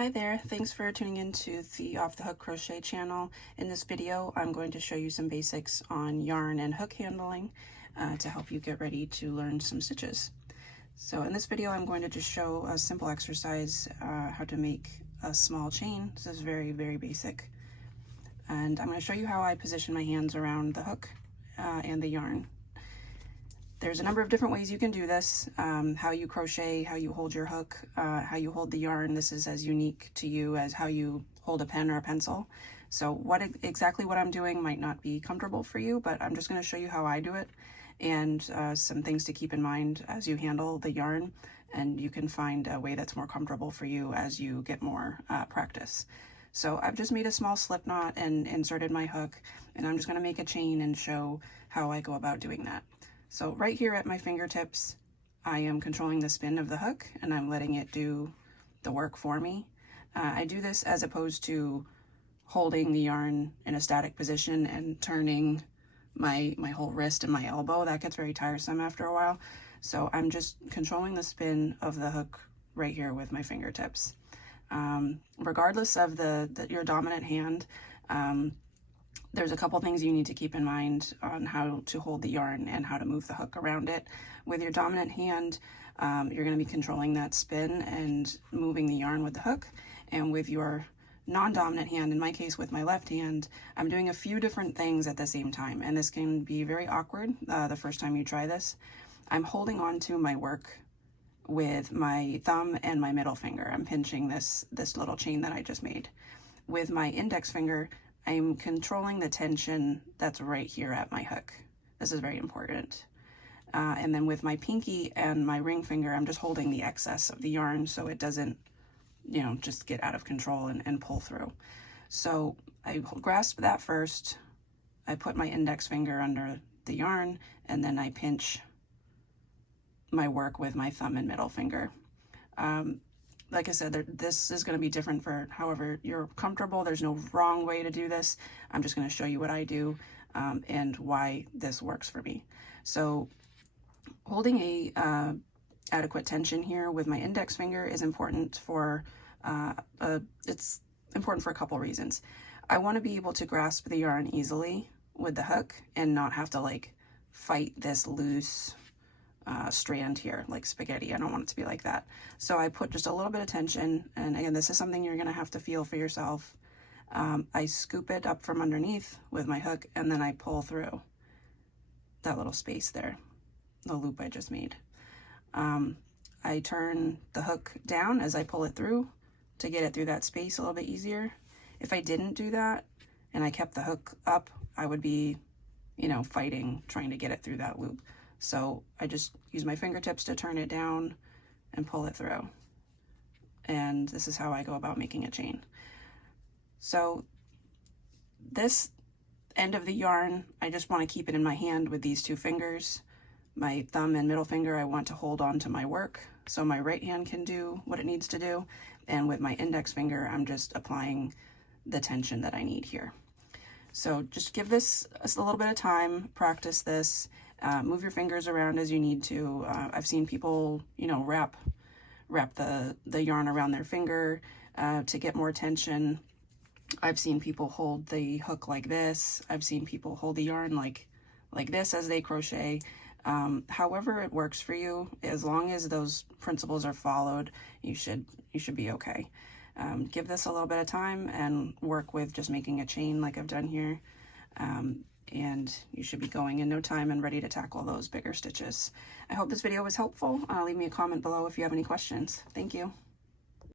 Hi there, thanks for tuning into the Off the Hook Crochet channel. In this video, I'm going to show you some basics on yarn and hook handling to help you get ready to learn some stitches. So in this video, I'm going to just show a simple exercise, how to make a small chain. This is very, very basic. And I'm going to show you how I position my hands around the hook and the yarn. There's a number of different ways you can do this. How you crochet, how you hold your hook, how you hold the yarn. This is as unique to you as how you hold a pen or a pencil. So exactly what I'm doing might not be comfortable for you, but I'm just going to show you how I do it and some things to keep in mind as you handle the yarn, and you can find a way that's more comfortable for you as you get more practice. So I've just made a small slip knot and inserted my hook, and I'm just going to make a chain and show how I go about doing that. So right here at my fingertips, I am controlling the spin of the hook and I'm letting it do the work for me. I do this as opposed to holding the yarn in a static position and turning my whole wrist and my elbow. That gets very tiresome after a while. So I'm just controlling the spin of the hook right here with my fingertips. Regardless of your dominant hand, there's a couple things you need to keep in mind on how to hold the yarn and how to move the hook around it. With your dominant hand, you're going to be controlling that spin and moving the yarn with the hook. And with your non-dominant hand, in my case with my left hand, I'm doing a few different things at the same time. And this can be very awkward the first time you try this. I'm holding on to my work with my thumb and my middle finger. I'm pinching this little chain that I just made. With my index finger, I'm controlling the tension that's right here at my hook. This is very important. And then with my pinky and my ring finger, I'm just holding the excess of the yarn so it doesn't, just get out of control and pull through. So I grasp that first. I put my index finger under the yarn, and then I pinch my work with my thumb and middle finger. Like I said, this is going to be different for however you're comfortable. There's no wrong way to do this. I'm just going to show you what I do and why this works for me. So holding a adequate tension here with my index finger is important for, it's important for a couple reasons. I want to be able to grasp the yarn easily with the hook and not have to fight this loose strand here like spaghetti. I don't want it to be like that. So I put just a little bit of tension, and again, this is something you're going to have to feel for yourself. I scoop it up from underneath with my hook, and then I pull through that little space there, the loop I just made. I turn the hook down as I pull it through to get it through that space a little bit easier. If I didn't do that and I kept the hook up, I would be, fighting, trying to get it through that loop. So I just use my fingertips to turn it down and pull it through. And this is how I go about making a chain. So this end of the yarn, I just want to keep it in my hand with these two fingers. My thumb and middle finger, I want to hold on to my work so my right hand can do what it needs to do. And with my index finger, I'm just applying the tension that I need here. So just give this a little bit of time, practice this. Move your fingers around as you need to. I've seen people, wrap the yarn around their finger to get more tension. I've seen people hold the hook like this. I've seen people hold the yarn like this as they crochet. However it works for you, as long as those principles are followed, you should be okay. Give this a little bit of time and work with just making a chain like I've done here. And you should be going in no time and ready to tackle those bigger stitches. I hope this video was helpful. Leave me a comment below if you have any questions. Thank you.